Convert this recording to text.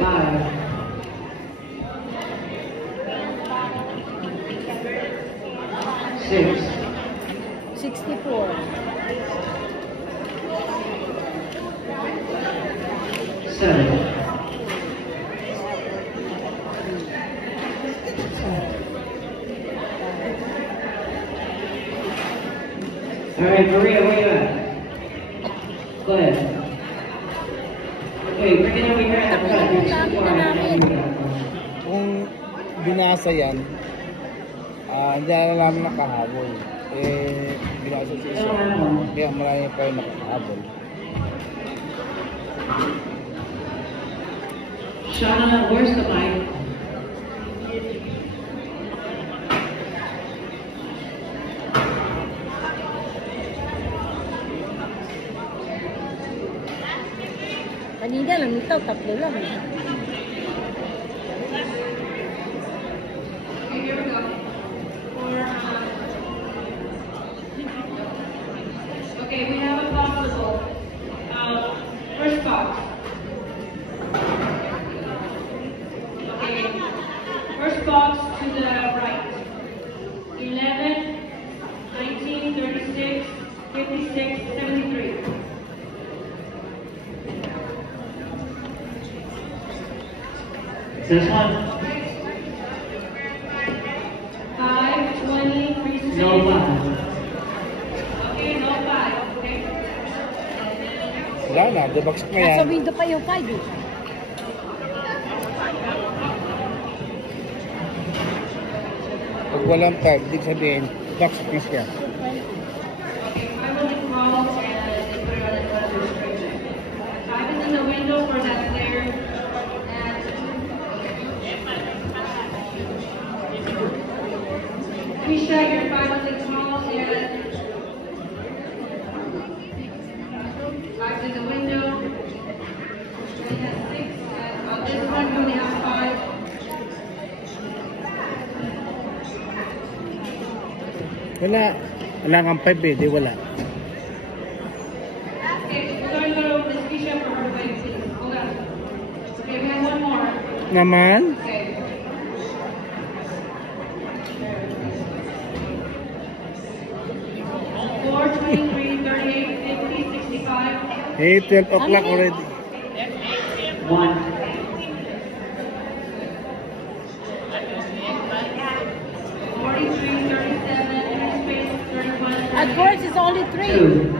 5. 6. 64. 7. Alright, Maria, where you at? Go ahead. Okay, bring it over here at the front. Kung binasa yan, hindi na namin nakahabol. Ginawa sa sisyo. Kaya marami pa yung nakahabol. Shauna, where's the mic? Kanina lang ito, tatlo lang. Okay, we have a possible first box. Okay, first box to the right. 11, 19, 36, 56, 73. This one? 5, 20, 36. No 5. Okay, no 5. Okay. Wala na, debaks na yan. Nasa window pa yung 5 eh. Pag walang tag, di sabihin, box na siya. Okay, 5 on the crawl and put it on the other restriction. 5 is in the window for that flare. Misha, your 5 on the crawl and 5 in the window. And has 6. And on this one, we only have 5. Wala. Wala kang 5 eh, di wala. Okay, we're going to go to Miss Misha for her 5, please. Hold on. Okay, we have one more. Naman? Okay. Four, 23, 38, 50, 65. 12 o'clock already. 1. 43, 37, space, 31. At first, it's only 3. 2.